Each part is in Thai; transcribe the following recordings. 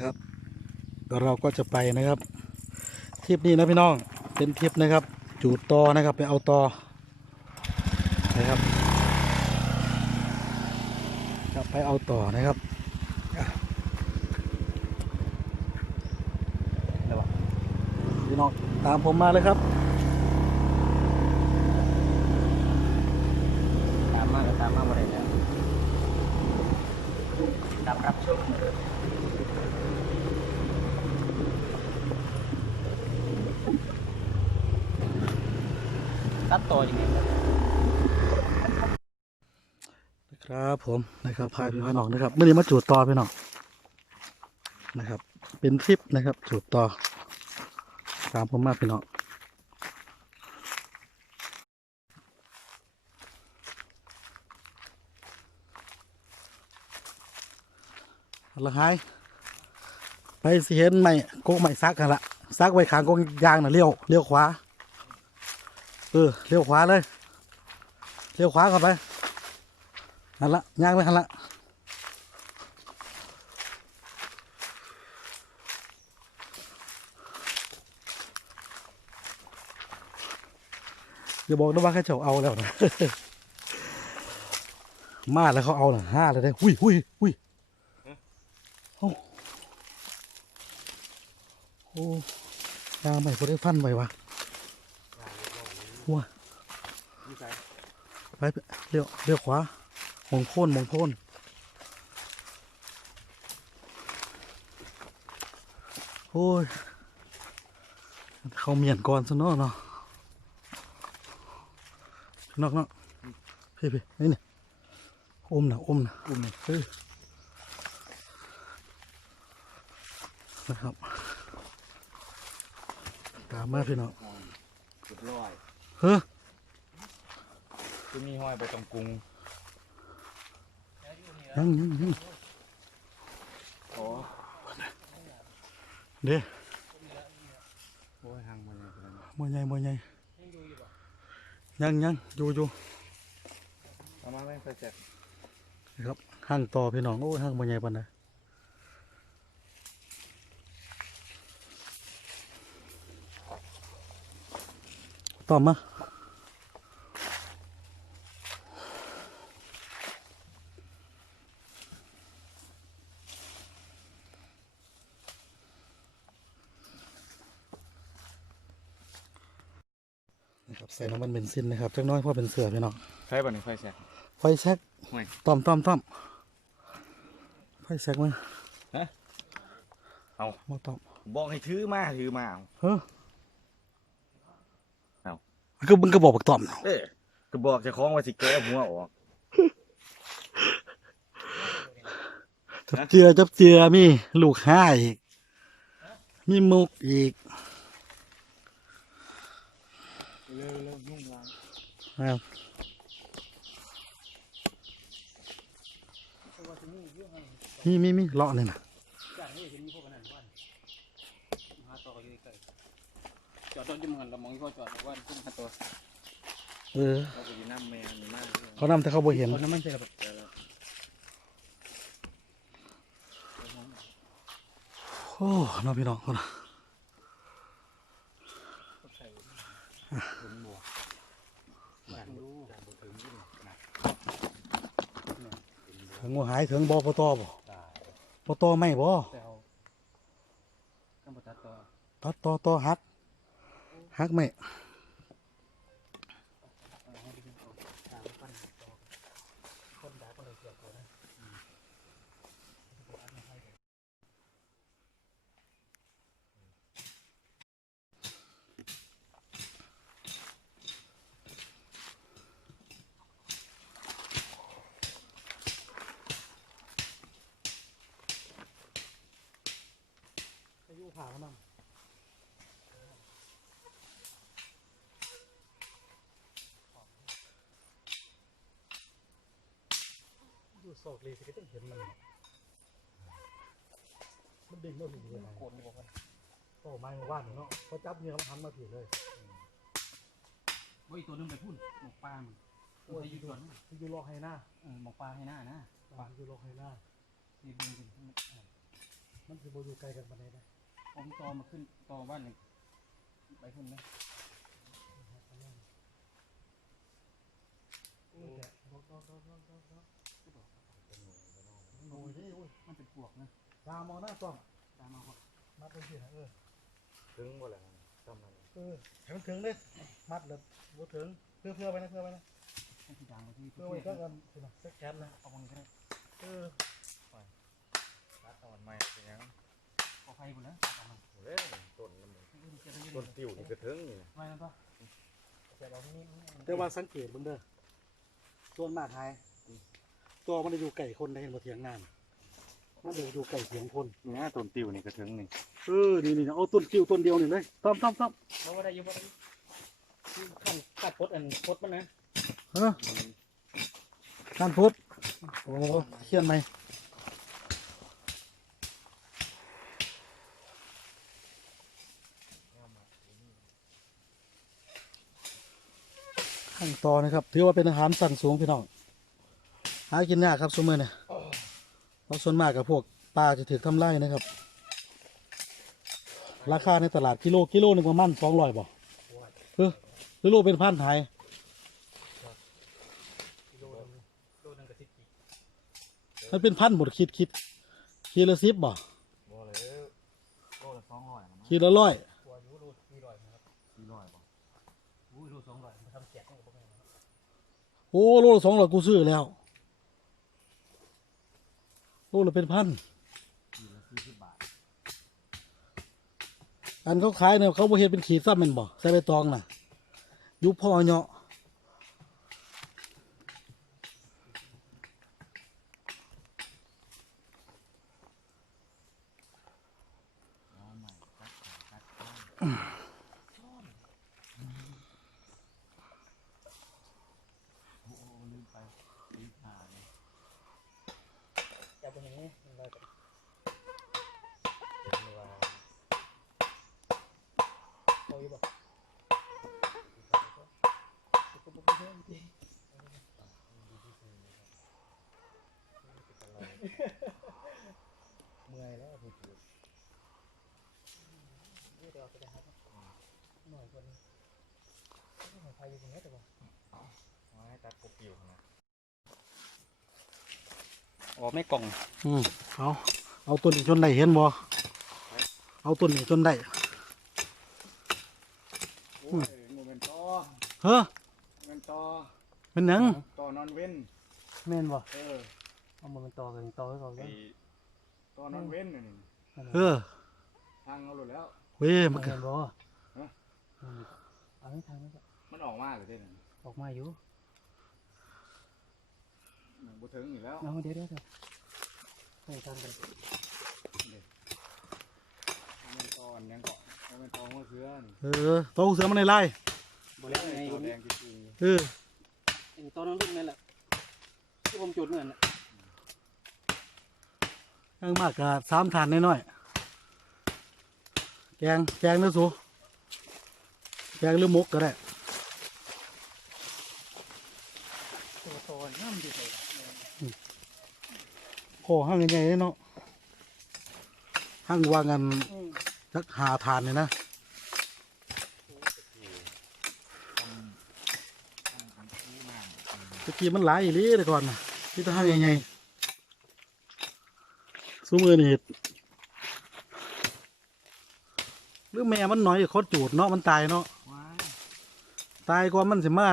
นะครับเราก็จะไปนะครับทริปนี้นะพี่น้องเป็นทริปนะครับ จูดตอนะครับไปเอาตอนะครับจะไปเอาต่อนะครับพี่น้องตามผมมาเลยครับตามมาก็ตามมาบ่ได้แล้วตามรับชม ตัดต่ออย่างนี้ครับผมนะครับพายพี่น้องนะครับเมื่อนี้มาจูดต่อพี่น้องนะครับ เป็นทริปนะครับจูดต่อตามผมมาพี่น้องเอาละหายไปสิเห็นไหมโกกไม่ซักกันละซักไว้ขางกงยางน่ะเลี้ยวเลี้ยวขวา เออเลี้ยวขวาเลยเลี้ยวขวาเข้าไปหันละย่างไปหันละอย่าบอกนะว่าแค่เจ้าเอาแล้วนะมาแล้วเขาเอาหน่ะห้าเลยได้หุยหุยหุยโอ้โอ้ยางไม่พอได้ฟันไว้วะ ว้าไปเลี้ยวเลี้ยวขวามองโพ่นมองโพ่นโอ้ย เขาเมียนก่อนซะเนาะเนาะนอกนอกพี่พี่นี่นี่อมนะอมนะอมนะเฮ้ยนะครับ ตามมาพี่น้องจุดร้อย เฮ้ยคือมีห้อยใบตองกรุงยังยังยังโอ้เด้โหห่างมาเนี่ยเป็นไงมวยใหญ่มวยใหญ่ยังยังอยู่อยู่เอามาไม่ค่อยเสร็จนะครับห้างต่อพี่น้องโอ้ยห้างบ่ใหญ่ปานใด ต่อมานะครับใส่น้ำมันเบนซินนะครับจักหน้อยเพราะเป็นเสือพี่น้องใช่ป่ะนี่ค่อยเสร็จไฟแช็กห่วยต้อมต้อมต้อมไฟแช็กมาเอามาต้อมบอกให้ถือมาถือมาเอาเฮ้อเอ้าก็มึงก็บอกบักต้อมเอ้ยก็บอกเจะคล้าของว่าสิแก้หัวออกจับเจือจับเจือมีลูกห้าอีก มีมุกอีกเร็วเร็วยุ่งวางครับมีมีมีเลาะเลยนะ จากนี้เห็นมีพวกนั้นวันหาต่ออยู่ใกล้จ อดรถอยุ่งหันเรามองอยู่ว่าจอดว่าขึ้นหาตัวเออเราไปอยู่น้ำแมวนี่มากเขานำแต่เขาบ่เห็น คนนั้นไม่ใช่ระเบิดแล้วโอ้น้องพี่น้องคนน่ะถึงว่หายถึงบอปตบ่ปตไม่บ่แต่เอากำปตัดต่อ ตัดต่อต่อหัก หักไม่อายุผ่ามัน นำอกเลยสิก็ต้องเห็นมัน มันเด้งมาถึงเลยโกนบอกว่าโอ้ไม้มาว่านเนาะพอจับเนื้อมันหันมาถือเลยว่าอีตัวนึงไปพุ่นหมกปลามันโอ้ยอยู่ส่วนมันอยู่รอให้หน้าหมกปลาให้หน้านะปลาอยู่รอให้หน้านี่ดึงดึงมันสิบ่อยู่ไกลกันปานใดนะผมต่อมาขึ้นต่อบ้านหนึ่งไปขึ้นไหมโอ้ยแกะดอกดอกดอกดอกดอกดอก โอ้ยเด้โอ้ยมันเป็นปวกนะตามมองหน้าต้องตามมาครับมัดเป็นสินะเออถึงบ่แล้วทำมันเออให้มันถึงเด้มัดเลยบ่ถึงเพื่อเพื่อไปนะเพื่อไปนะให้ที่ดังไปที่เพื่อไว้ก็กันสินะสักแคปนะเอาบังก็ได้เออรัดตอนใหม่เป็นยังขอไฟกูแล้วเอามาโหเล่ต้นน้ำมันให้เจะได้ยินต้นติวนี่ก็ถึงนี่นะไม่นะปะแต่เรานี่แต่ว่าสังเกตเบิ่งเด้อส่วนมากหาย ตัวมันจะอยู่ไก่คนได้เห็นบ่เถียงนานมันจะอยู่ไก่เถียงคนนี่นะต้นติวนี่ก็ถึงนี่เออนี่นี่เอาต้นกิ้วต้นเดียวนี่เลยต้อมต้อมต้อมเพราะว่าได้อยุบได้ขั้นกัดพดอันพดมันนะเออการพุทธโอ้เขียนไหมขั้นตอนนะครับ ถือว่าเป็นอาหารสั่งสูงพี่น้อง หากินยากครับสมมือเนี่ยเพราะส่วนมากกับพวกปลาจะถือทำไร่นะครับ ราคาในตลาดกิโลกิโลหนึ่งประมาณสองร้อยบ่เออหรือโลเป็นพันไทยโลนึงโลนึงกับสิบกี่มันเป็นพันหมดคิดคิดขีดละสิบบ่บ่เลยโลละสองร้อยนะมั้งขีดละร้อยตัวอายุโลสี่ร้อยนะครับสี่ร้อยบ่อุ้ยโลสองร้อยมาทำแจกให้กับพวกนี้นะครับโอ้โลละสองร้อยกูซื้อแล้ว โลละเป็นพันสี่ละสี่สิบบาทอันเขาขายเนี่ยเขาบ่เฮ็ดเป็นขีดซ้ำแม่นบ่ใส่ใบตองน่ะอยุบพ่อเนาะ เอาใหม่ตัดขาตัดข้างโอ้โหลืมไปลืมผ่าเลย จะ เป็นอย่างนี้เราจะเห็นว่าโตอยู่บ่ก็บ่เป็นจริงเมื่อยแล้วพี่ถือเดี๋ยวจะได้ครับหน่อยคนหน่อยไฟอยู่ตรงนี้แต่ว่าไม้ตัดกบปิวนะ อ๋อไม่กล่องอืมเอาเอาต้นนี้จนได้เห็นบ่เอาต้นนี้จนได้โอ้ยโมเมนต์ต่อเฮ้อโมเมนต์ต่อเป็นหยังต่อนอนเว้นแม่นบ่เออเอามามันต่อกันต่อไว้ก่อนเลไอ้ยต่อนอนเว้นนี่นี่เออทางเอาหลุดแล้วเว้ยมันก็แม่นบ่ฮะเอาให้ทางนี้ก็มันออกมาหรือเปล่าออกมาอยู่มัน บ่ถึงอยู่แล้วเอาเดี๋ยวเดี๋ยวเดี๋ยวให้ทางกันโมเมนต์ต่ออันยังเกาะโมเมนต์ต่อเมื่อคืนเออโตเสือมันในไล่บ่แล้วไงตัวแดงจริงเออตอนนั้นลึกนั่นแหละที่ผมจุดเงินน่ะยังมากกะสามฐานน้อยๆแกงแกงเนื้อสูแกงหรือหมกก็ได้ ตัวโตน้ำดีเลย โอ้ห้างใหญ่ๆเลยเนาะห้างวางกันสักหาฐานเลยนะตะกี้มันหลายอีหลีแต่ก่อนนะที่ต้องห้างใหญ่ๆสู้มือนี่เห็ดหรือแม่มันน้อยคดจูดเนาะมันตายเนาะๆว้ายตายกว่ามันสิมา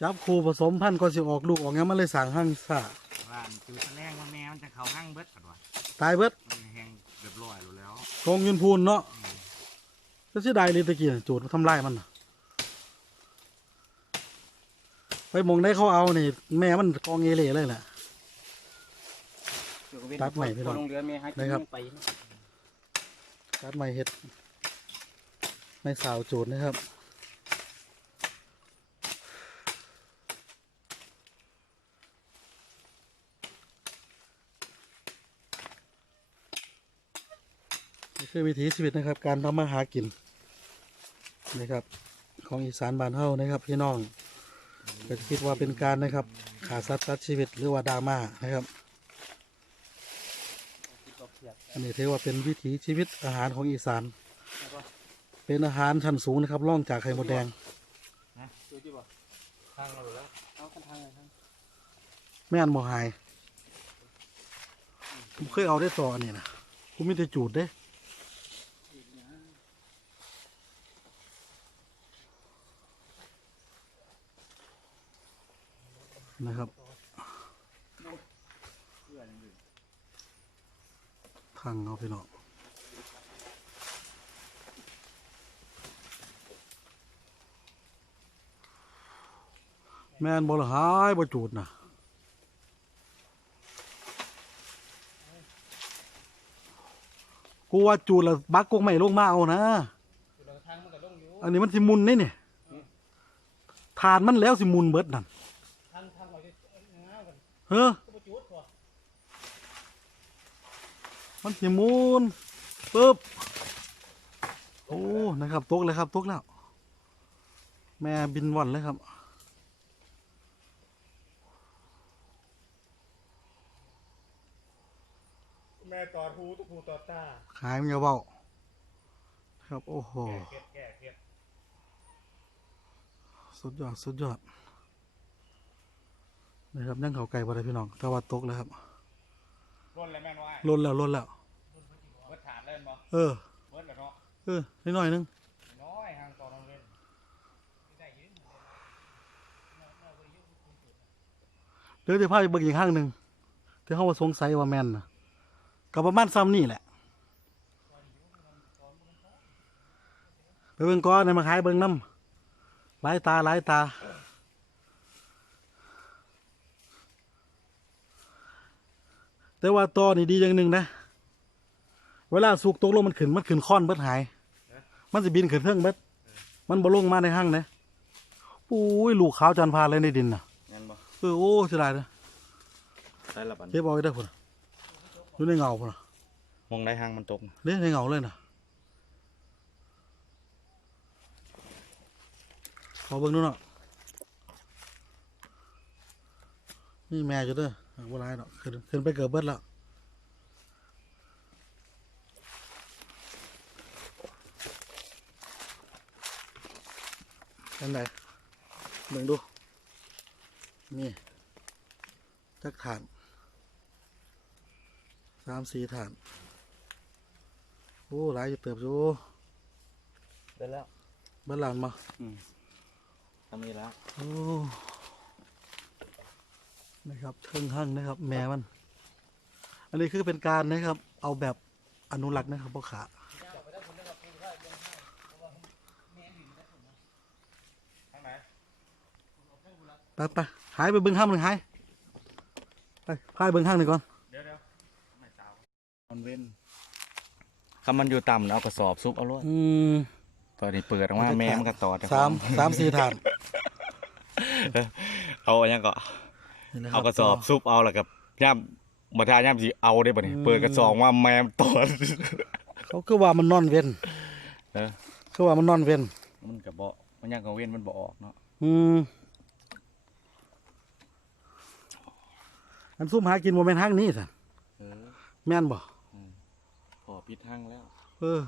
จับครูผสมพันธุ์ก็สิออกลูกออกงั้นมันเลยสั่งห้างซ่า ร้านจูแสลงว่าแม่มันจะเข้าห้างเบิดกันวะตายเบิดมันแห้งเรียบร้อยแล้วทงยืนพูนเนาะก็เสียดายเลยตะกี้น่ะจูดทำลายมันน่ะไปหมองได้เขาเอานี่แม่มันกองเอเล่เลยแหละ ตัดใหม่พี่น้องโรงเรือนมีให้นะครับ ไปการใหม่เห็ดไม่สาวจูดนะครับ คือวิถีชีวิตนะครับ การทำมาหากินนะครับ ของอีสานบ้านเฮานะครับ พี่น้องก็คิดว่าเป็นการนะครับขาดสัตว์ตัดชีวิตหรือว่าดราม่านะครับ อันนี้ถือว่าเป็นวิถีชีวิตอาหารของอีสาน เป็นอาหารชั้นสูงนะครับร่องจากไข่มดแดงแม่นบ่หายผมเคยเอาได้ต่ออันนี้นะผมมีแต่จูดเด้ อีกนะ นะครับเพื่อนอยู่ทางเอาพี่น้องแม่นบ่ละหายบ่จูดนะกูว่าจูดแล้วบักกงไม่ลงมาเอานะอยู่หลังทางมันก็ลงอยู่อันนี้มันสิมุนนี่นี่ทานมันแล้วสิมุนเบิดนั่น ทางทางเราจะง้าวกัน เฮ้อก็บ่จุดพอมันสิมุนปึ๊บโอ้นะครับตกเลยครับตกแล้ว แม่บินว่อนเลยครับแม่ต่อหูตุกหูต่อตาขายมันจะเบาครับ โอ้โหแก่แก่แก่สุดยอด สุดยอด นะครับนั่งเขาไก่บ่ได้พี่น้องแต่ว่าตกเลยครับร่นแล้วแม่นว่าล้นแล้วล้นแล้วเบิดฐานเล่นบ่เออเบิดแล้วเนาะเออนิดหน่อยนึงน้อยห่างต่อน้องเล่นเดี๋ยวจะพาไปเบิ่งอีกข้างหนึ่งที่เขาว่าสงสัยว่าแม่นนะกับประมาณซ้ำนี่แหละไปเบิ่งก้อนในมาขายเบิ่งน้ำหลายตาหลายตา แต่ว่าตอนี่ดีอย่างหนึ่งนะ เวลาสุกตกลงมันขึ้นมันขึ้นค้อนเบิดหาย มันจะบินขึ้นเครื่องเบิดมันบ่ลงมาในห้างนะอุ้ยลูกขาวจันทร์พานเลยในดินน่ะงั้นบ่เออโอ้เสียดายนะใช่ละบันเก็บเอาไว้ได้พุ่นน่ะอยู่ในเงาพุ่นน่ะมองได้ห่างมันตกเล่ในเงาเลยน่ะขอเบิ่งดูเนาะนี่แม่อยู่เด้อหา บ่ร้ายดอกขึ้นขึ้นไปเกิดเบิดแล้วอันไหนเบิ่งดู นี่จักฐานสามสี่ฐาน โอ้หลายอยู่เติบอยู่ได้แล้ว เบิ้ลหลานมาทำนี้แล้ว โอ้ นะครับเชิงหั่งนะครับ แม่มัน อันนี้คือเป็นการนะครับ เอาแบบอนุรักษ์นะครับพ่อขาทางไหนไปไปหายไปเบิ้งห้างหนึ่งหายไปพายเบิ้งห้างหนึ่งก่อนเดี๋ยวเดี๋ยวไม่สาวมันเว้นคำมันอยู่ต่ำเอากระสอบซุกเอาลวดอืมตอนนี้เปิดออกมาแม่มันก็ตอดสามสามสี่ฐานเอาอันยังก็ นี่นะคเอาบกระสอบซุปเอาแล้วกับย่ำบัตรย่ำสิเอาได้ป่ะนี่อืมเปิดกระสอบว่าแม่มันตอดเขาคือว่ามันนอนเว้นเออคือว่ามันนอนเว้นมันกับเบามันยังกับเว้นมันบ่ออกเนาะอืมอันซุ่มหากินโมเมนต์ห้างนี้สิเออแม่นบ่พอพิษหั่งแล้ว เออ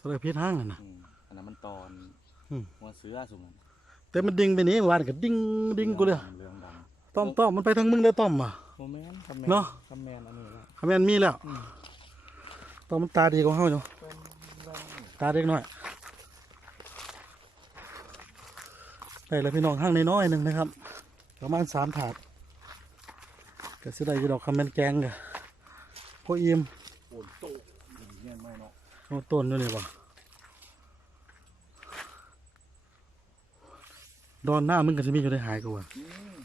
สารพิษห้างน่ะนะอืมอันนั้นมันตอนอืมหัวเสือสุมันแต่มันดิ่งไปนี้เมื่อวานก็ดิ่งดิ่งกูเลยเรื่องด ต้อมต้อมมันไปทางมึงได้ต้อมอะำโมเมนต์คำแมเนาะ คำแมนอันนี้ละ คำแมนมีแล้วต้อมมันตาดีกว่าเฮาอยู่ตาเด็กน้อยได้แล้วพี่น้องห้างน้อยๆหนึ่งนะครับประมาณสามถาดก็สิได้อยู่ดอกคำแมนแกงกะพวกอิ่มโอนโตเนี่ยไม่เนาะเอาต้นด้วยนี่บ่ดอนหน้ามึงก็จะมีอยู่ในหายกูว่ะอืม